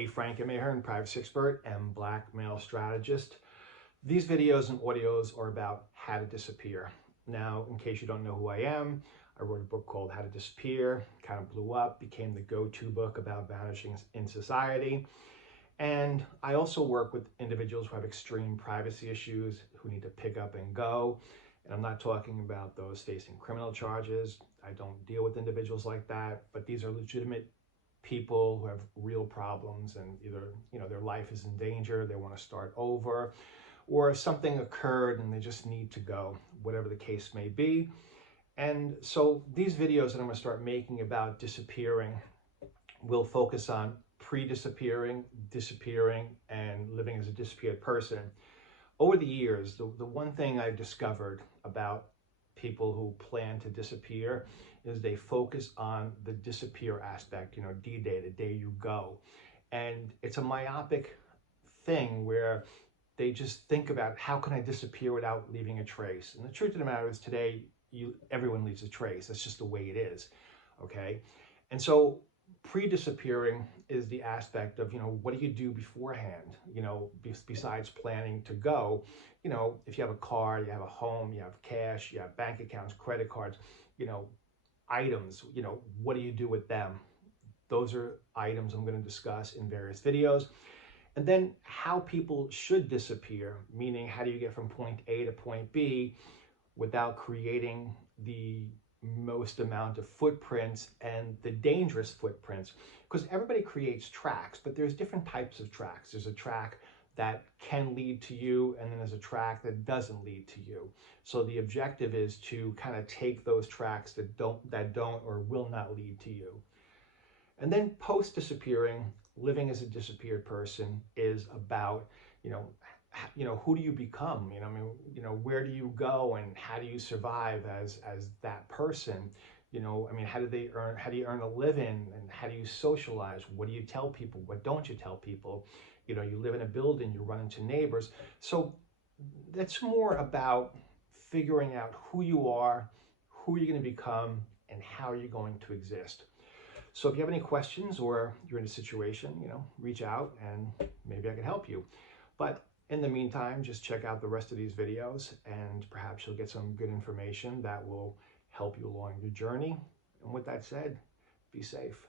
Hey, Frank, I'm Ahearn, privacy expert and black male strategist. These videos and audios are about how to disappear. Now, in case you don't know who I am, I wrote a book called How to Disappear, kind of blew up, became the go-to book about vanishing in society. And I also work with individuals who have extreme privacy issues, who need to pick up and go. And I'm not talking about those facing criminal charges. I don't deal with individuals like that, but these are legitimate people who have real problems, and either their life is in danger, they want to start over, or something occurred and they just need to go, whatever the case may be. And so these videos that I'm going to start making about disappearing will focus on pre-disappearing, disappearing, and living as a disappeared person. Over the years, the one thing I've discovered about people who plan to disappear is they focus on the disappear aspect, D-Day, the day you go. And it's a myopic thing where they just think about, how can I disappear without leaving a trace? And the truth of the matter is, today, everyone leaves a trace. That's just the way it is, okay? And so pre-disappearing is the aspect of, what do you do beforehand, besides planning to go. If you have a car, you have a home, you have cash, you have bank accounts, credit cards, items, what do you do with them? Those are items I'm going to discuss in various videos. And then how people should disappear, meaning how do you get from point A to point B without creating the most amount of footprints and the dangerous footprints. Because everybody creates tracks, but there's different types of tracks. There's a track that can lead to you, and then there's a track that doesn't lead to you. So the objective is to kind of take those tracks that don't or will not lead to you. And then post disappearing, living as a disappeared person is about, who do you become? Where do you go and how do you survive as that person? How do you earn a living, and how do you socialize? What do you tell people? What don't you tell people? You live in a building, you run into neighbors. So that's more about figuring out who you are, who you're going to become, and how you're going to exist. So if you have any questions or you're in a situation, reach out and maybe I can help you. But in the meantime, just check out the rest of these videos and perhaps you'll get some good information that will help you along your journey. And with that said, be safe.